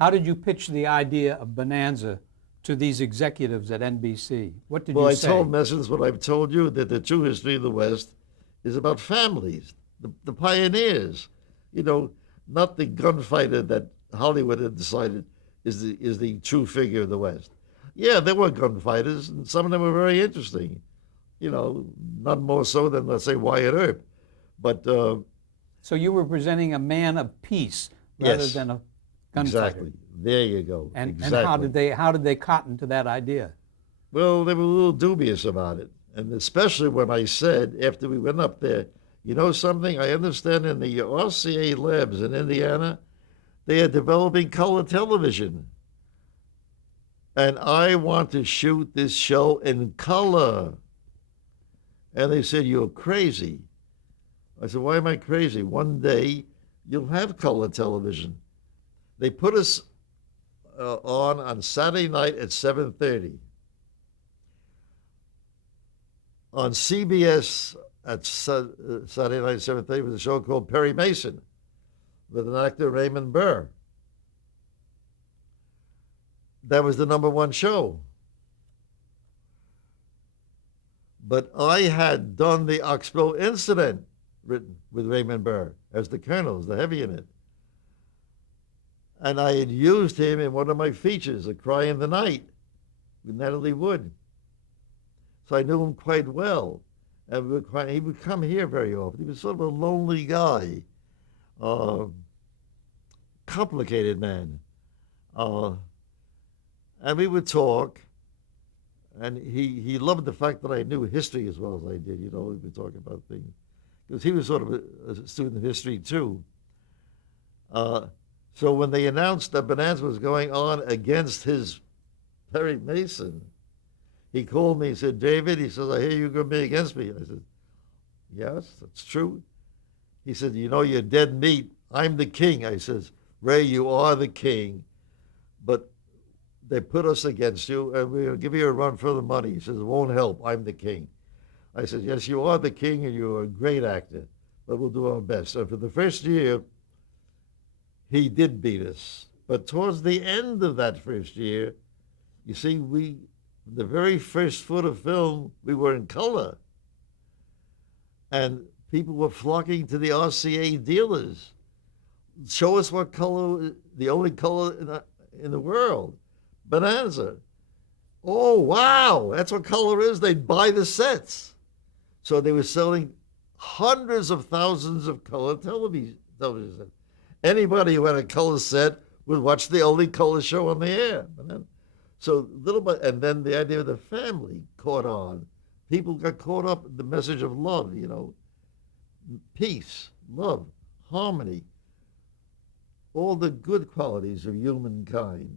How did you pitch the idea of Bonanza to these executives at NBC? What did Well, you I say? told them, in essence, what I've told you, that the true history of the West is about families, the pioneers, you know, not the gunfighter that Hollywood had decided is the true figure of the West. Yeah, there were gunfighters, and some of them were very interesting, you know, not more so than, let's say, Wyatt Earp. But So you were presenting a man of peace rather yes, than a gunfighter. exactly. There you go. And Exactly. how did they cotton to that idea? Well, they were a little dubious about it. And especially when I said, after we went up there, you know something? I understand in the RCA labs in Indiana, they are developing color television. And I want to shoot this show in color. And they said, you're crazy. I said, why am I crazy? One day you'll have color television. They put us on Saturday night at 7:30. On CBS at Saturday night at 7:30 was a show called Perry Mason with an actor, Raymond Burr. That was the number one show. But I had done the Oxbow incident written with Raymond Burr as the colonel, as the heavy in it. And I had used him in one of my features, A Cry in the Night, with Natalie Wood. So I knew him quite well. And he would come here very often. He was sort of a lonely guy, complicated man. And we would talk, and he loved the fact that I knew history as well as I did. You know, we would talk about things. Because he was sort of a student of history, too. So when they announced that Bonanza was going on against his Perry Mason, he called me and said, David, he says, I hear you're going to be against me. I said, yes, that's true. He said, you know, you're dead meat. I'm the king. I says, Ray, you are the king, but they put us against you, and we're going to give you a run for the money. He says, it won't help. I'm the king. I said, yes, you are the king, and you're a great actor, but we'll do our best. And for the first year, he did beat us. But towards the end of that first year, you see, the very first foot of film, we were in color. And people were flocking to the RCA dealers. Show us what color, the only color in the world, Bonanza. Oh, wow, that's what color is. They'd buy the sets. So they were selling hundreds of thousands of color television sets. Anybody who had a color set would watch the only color show on the air. So little bit, and then the idea of the family caught on. People got caught up in the message of love, you know, peace, love, harmony, all the good qualities of humankind.